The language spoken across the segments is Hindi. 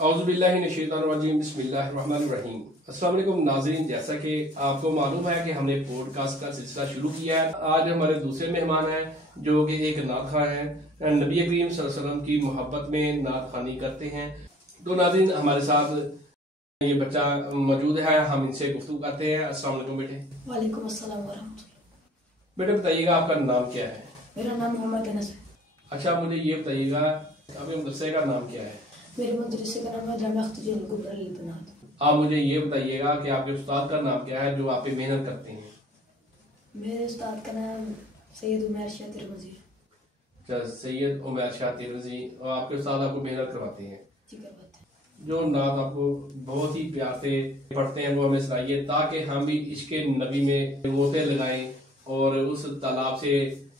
औज़ुबिल्लाहिमिनश्शैतानिर्रजीम बिस्मिल्लाहिर्रहमानिर्रहीम। अस्सलाम वालेकुम नाज़रीन, जैसा कि आपको मालूम है कि हमने पॉडकास्ट का सिलसिला शुरू किया है। आज हमारे दूसरे मेहमान हैं जो कि एक नात खां हैं, नबी करीम सल्लल्लाहु अलैहि वसल्लम की मोहब्बत में नात खानी करते हैं। तो नाज़रीन, हमारे साथ ये बच्चा मौजूद है, हम इनसे गुफ्तगू करते हैं। अस्सलाम वालेकुम बेटे। वालेकुम अस्सलाम वरहमतुल्लाह। बेटे बताइएगा आपका नाम क्या है? मेरा नाम मोहम्मद अनस है। अच्छा, मुझे ये बताइएगा आपके मदरसे का नाम क्या है? मेरे मदरसे का नाम है जामिया ख़दीजा अल कुबरा लिलबनात। आप मुझे ये बताइएगा कि आपके उस्ताद का नाम क्या है जो आप पे मेहनत करते हैं? मेरे उस्ताद का नाम सैयद उमैर शाह तिरमिज़ी है। अच्छा, सैयद उमैर शाह तिरमिज़ी। और आपके उस्ताद आपको मेहनत करवाते हैं? जी करवाते हैं। जो नात आपको बहुत ही प्यार से पढ़ते हैं वो हमें सुनाइए, ताकि हम भी इश्क़े नबी में मोते लगाएं और उस तालाब से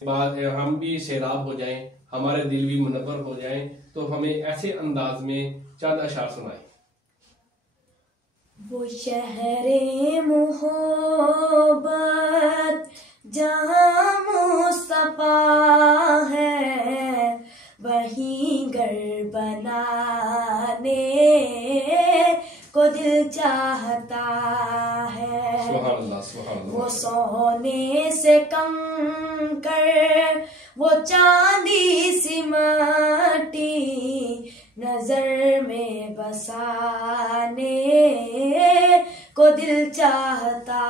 बाद हम भी सैराब हो जाएं, हमारे दिल भी मुनव्वर हो जाएं। तो हमें ऐसे अंदाज में चंद अशार सुनाएं। वो शहरे मोहब्बत जहाँ मुस्तफा है, वहीं घर बनाने को दिल चाहता है। सुभान अल्लाह, सुभान अल्लाह। वो सोने से कम कर वो चांदी सी माटी नजर में बसाने को दिल चाहता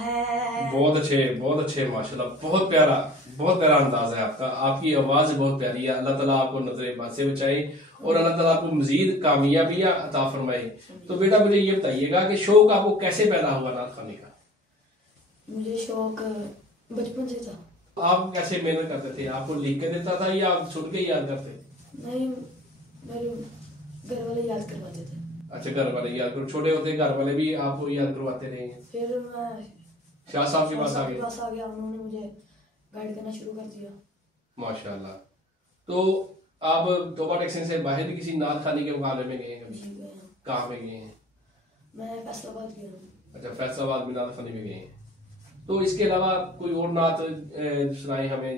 है। बहुत अच्छे माशाल्लाह, बहुत प्यारा अंदाज है आपका। आपकी आवाज बहुत प्यारी है। अल्लाह ताला आपको नजर बद से बचाए और अल्लाह ताला आपको मजीद कामयाबियां अता फरमाए। तो बेटा मुझे ये बताइएगा कि शौक आपको कैसे पैदा हुआ नात खाने का? मुझे शौक बचपन से था। आप कैसे मेहनत करते थे? आपको लिख के देता था या आप सुन के याद करते? नहीं, मेरे घर वाले याद करवाते थे। अच्छा, घर वाले याद करो। छोटे होते घर वाले भी आपको याद करवाते रहे हैं? फिर मैं शाह साहब के पास आ गया, उन्होंने मुझे गाइड करना शुरू कर दिया। माशाल्लाह। तो आप तौबा टेक्शन से बाहर भी किसी नात खाने के मुकाबले में गए हैं कभी? कहाँ पे गए हैं? मैं फैसलाबाद गया हूँ। अच्छा, फैसलाबाद में नात खाने में गए हैं। तो इसके अलावा कोई और नात सुनाए हमें,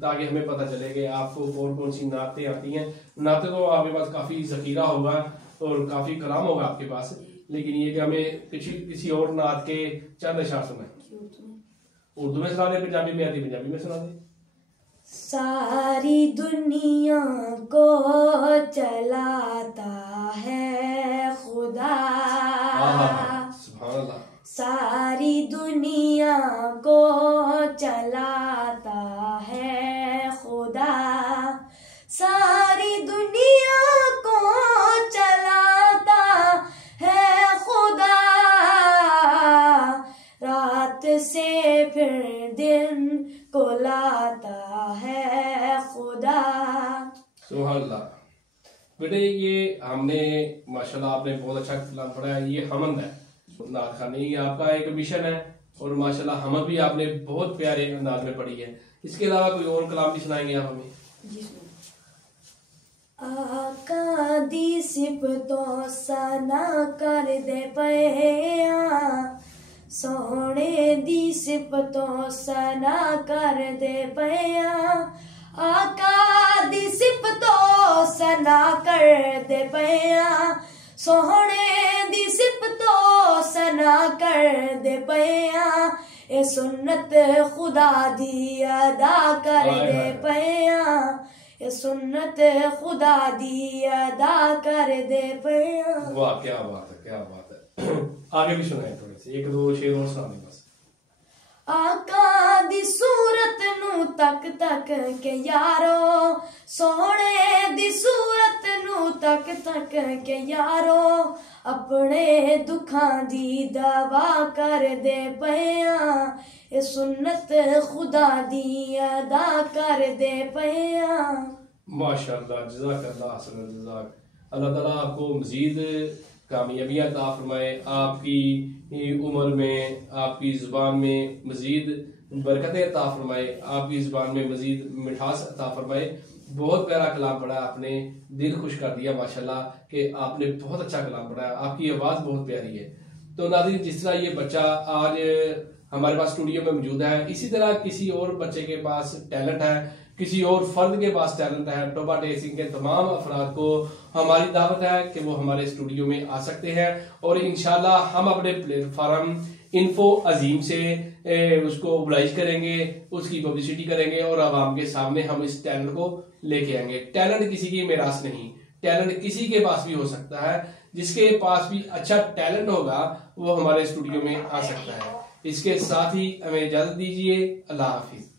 ताकि हमें पता चले कि आपको कौन कौन सी नातें आती हैं। नातें तो आपके पास काफी जखीरा होगा और काफी कलाम होगा आपके पास, लेकिन ये कि हमें किसी और नात के चंद अशार सुनाए। उर्दू में सुना दे, पंजाबी में आती पंजाबी में सुना दे। सारी दुनिया को चलाता है खुदा, सुभान अल्लाह। सारी दुनिया को चलाता है खुदा, सारी दुनिया को चलाता है खुदा, रात से फिर दिन को लाता है खुदा। सुभान अल्लाह। बेटे ये हमने माशाल्लाह आपने बहुत अच्छा कलाम पढ़ा है। ये हमद है नात खाने, ये आपका एक मिशन है और माशाल्लाह हमद भी आपने बहुत प्यारे अंदाज में पढ़ी है। इसके अलावा कोई और कलाम भी सुनाएंगे आप हमें? आका दी सिफतों सना कर दे पया, सोने दी सिफतों सना कर दे पया, आका दी सिफतों सना कर दे पया, सोने दी सिफतों सना कर दे पया, ए सुन्नत खुदा दी अदा कर दे पया, ए सुन्नत खुदा दी अदा कर दे पया। वाह, क्या बात है, क्या बात है। आगे भी सुनाए थोड़े से, एक दो शेर और सुना दे बस। आका दी सूरत नू तक तक के यारो, सोहणे दी सूरत नू तक तक के यारो, अपने दुखां दी दवा कर दे पया, ए सुन्नत खुदा दी अदा कर दे पया। माशाअल्लाह, जज़ाकल्लाह हसन जज़ाक। अल्लाह ताला आपको मजीद कामयाबियां अता फरमाए, आपकी उम्र में आपकी ज़ुबान में मजीद बरकतें अता फरमाए, आपकी ज़ुबान में मजीद मिठास अता फरमाए। बहुत प्यारा कलाम पढ़ा आपने, दिल खुश कर दिया माशाल्लाह कि आपने बहुत अच्छा कलाम पढ़ा। आपकी आवाज़ बहुत प्यारी है। तो नाज़रीन, जिस तरह ये बच्चा आज हमारे पास स्टूडियो में मौजूद है, इसी तरह किसी और बच्चे के पास टैलेंट है किसी और फर्द के पास टैलेंट है, टोबा टेसिंग के तमाम अफराद को हमारी दावत है कि वो हमारे स्टूडियो में आ सकते हैं और इंशाल्लाह हम अपने प्लेटफॉर्म इन्फो अजीम से उसको मोबिलाइज करेंगे, उसकी पब्लिसिटी करेंगे और आवाम के सामने हम इस टैलेंट को लेके आएंगे। टैलेंट किसी की मिरास नहीं, टैलेंट किसी के पास भी हो सकता है। जिसके पास भी अच्छा टैलेंट होगा वो हमारे स्टूडियो में आ सकता है। इसके साथ ही हमें इजाजत दीजिए। अल्लाह हाफिज।